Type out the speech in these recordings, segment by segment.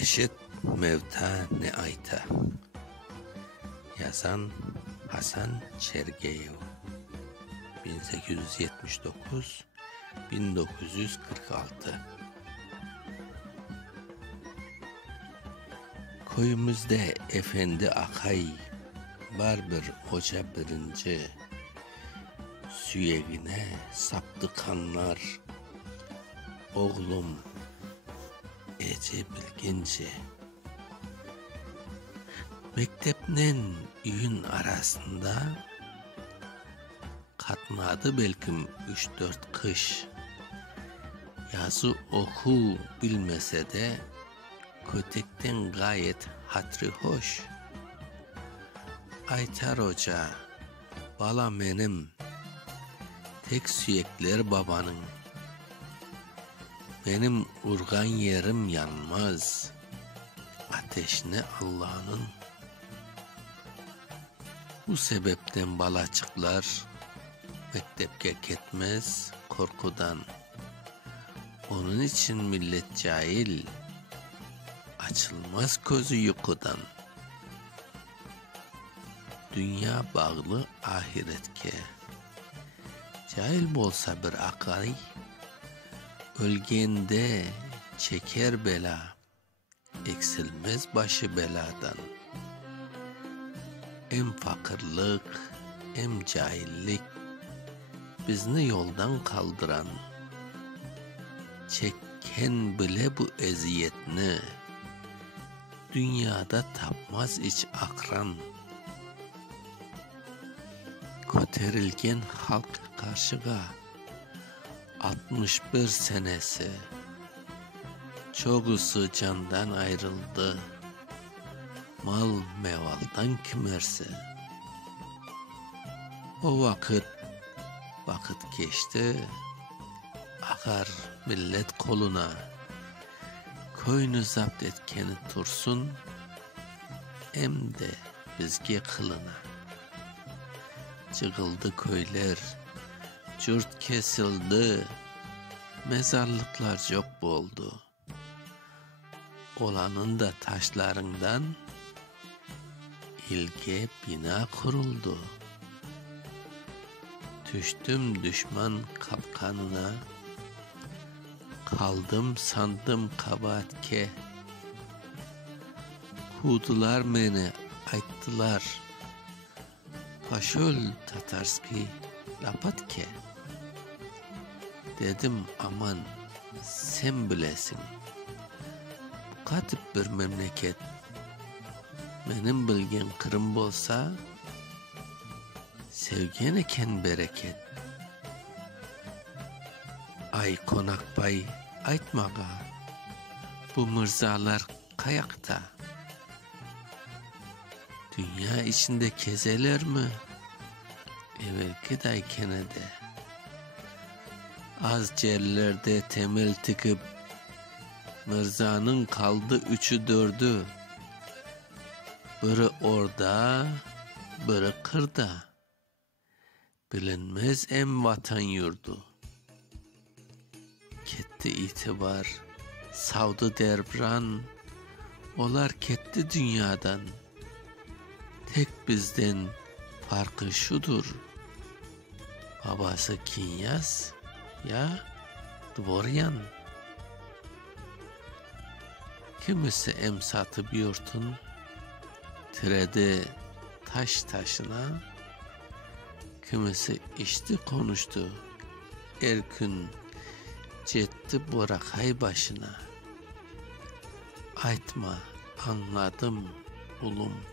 Eşit Mevta ne ayta. Yazan Hasan Çergeyev. 1879-1946. Köyümüzde efendi akay, var bir hoca birinci. Süyegine saptı kanlar, oğlum ece bilgince. Mektepnen üyün arasında katmadı belkim 3-4 kış. Yazı oku bilmese de kötekten gayet hatırı hoş. Aytar hoca, bala benim, tek süyekler babanın. Benim urgan yerim yanmaz, ateşine Allah'ın. Bu sebepten balacıklar mektepke ketmez korkudan. Onun için millet cahil, açılmaz közü yukudan. Dünya bağlı ahiretke, cahil bolsa bir akari, ölgende çeker bela, eksilmez başı beladan. Hem fakirlik, hem cahillik bizni yoldan kaldıran. Çekken bile bu eziyetini, dünyada tapmaz hiç akran. Köterilgen halk karşıga 61 senesi, çoğusu candan ayrıldı, mal mevaldan kimerse. O vakit geçti, akar millet koluna, köyünü zapt etkeni tursun, hem de bizge kılına. Cıgıldı köyler, cürt kesildi, mezarlıklar yok oldu. Olanın da taşlarından ilge bina kuruldu. Düştüm düşman kapkanına, kaldım sandım kabahatke. Kudular beni, ayttılar, paşöl Tatarski lapatke. Dedim aman sen bilesin, bu katip bir memleket. Benim bilgen Kırım bolsa, sevgen eken bereket. Ay konakbay aytmaga, bu mırzalar kayakta. Dünya içinde kezeler mi? Evvelki daykene de. Az yerlerde temel tıkıp, mırzanın kaldı 3'ü 4'ü. Biri orada, biri kırda. Bilinmez em vatan yurdu. Ketti itibar, savdı derbran. Olar ketti dünyadan. Tek bizden farkı şudur. Babası Kinyas ya Dvoryan. Kimisi emsatı biyurtun, tiredi taş taşına, kimisi içti konuştu, erkün cetti borakay başına. Aytma, anladım ulum,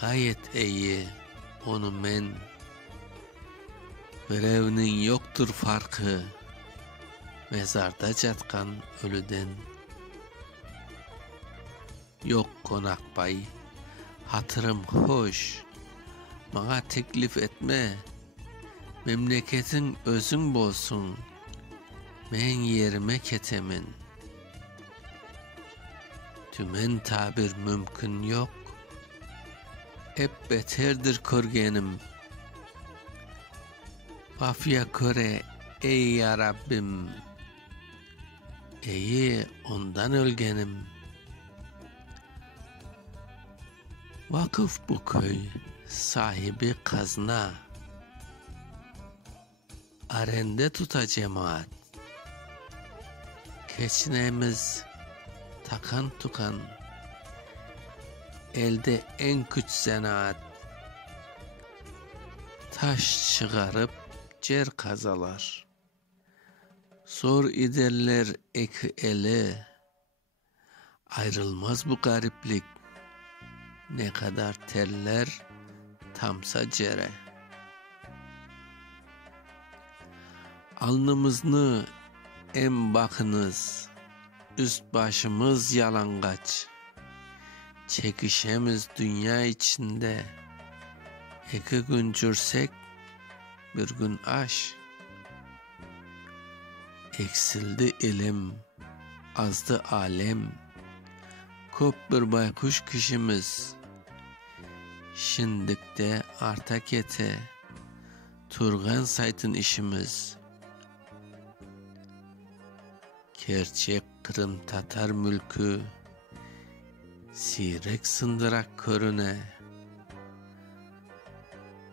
gayet iyi onu men. Birevinin yoktur farkı, mezarda jatkan ölüden. Yok konakbay, hatırım hoş, bana teklif etme. Memleketin özün bolsun, men yerime ketemin. Tümen tabir mümkün yok, hep beterdir körgenim. Afya köre ey ya Rabbim, İyi ondan ölgenim. Vakıf bu köy, sahibi kazna. Arende tuta cemaat. Keçinemiz takan tukan. Elde en küç zanaat. Taş çıkarıp cer kazalar. Zor iderler eki eli. Ayrılmaz bu gariplik. Ne kadar teller tamsa cere. Alnımızını em bakınız. Üst başımız yalangaç. Çekişemiz dünya içinde. 2 gün cürsek bir gün aş. Eksildi ilim, azdı alem. Köp bir baykuş kişimiz. Şindikte arta kete. Turgan saytın işimiz. Gerçek Kırım Tatar mülkü. Sirek sındırak körüne.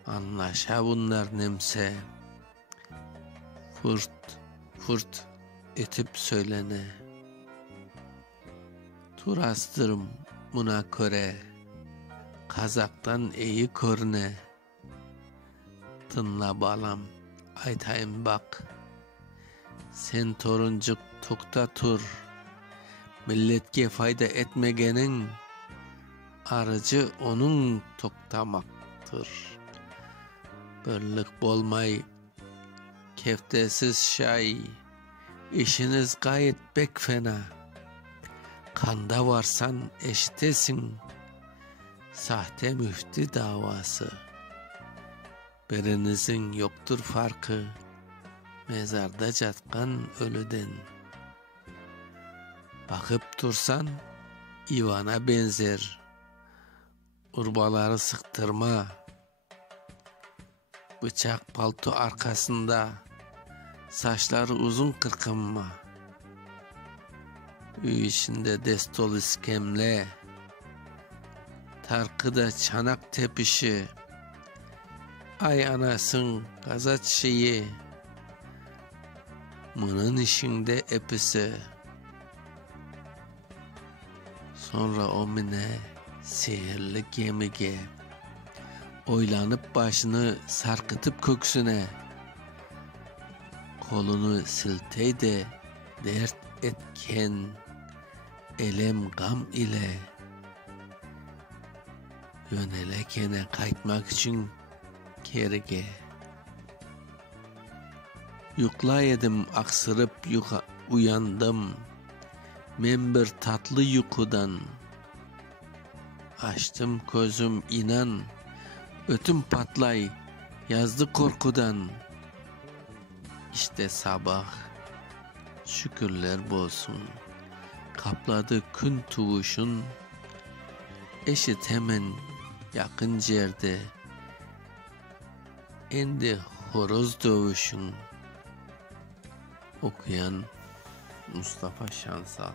Anlaşa bunlar nemse. Fırt etip söylene. Turastırım buna köre. Kazaktan iyi körüne. Tınla balam aytayım bak. Sen toruncuk tukta tur. Milletke fayda etmegenin arıcı onun toktamaktır. Birlik bolmay keftesiz şay. İşiniz gayet bek fena. Kanda varsan eşitesin. Sahte müftü davası. Birinizin yoktur farkı. Mezarda jatkan ölüden. Bakıp tursan Ivana benzer. Urbaları sıktırma. Bıçak palto arkasında. Saçları uzun kırkınma. Üy içinde destol iskemle. Tarkıda çanak tepişi. Ay anasın gazat şeyi. Mının işinde episi. Sonra o mine sihirli gemige. Oylanıp başını sarkıtıp köksüne. Kolunu silteyde dert etken. Elem gam ile. Yönelekene kaytmak için kerige. Yuklaydım aksırıp uyandım. Men bir tatlı yukudan. Açtım gözüm inan. Ötüm patlay yazdı korkudan. İşte sabah. Şükürler bolsun. Kapladı gün tuvuşun. Eşit hemen yakın yerde. Endi horoz dövüşün. Okuyan Mustafa Şansal.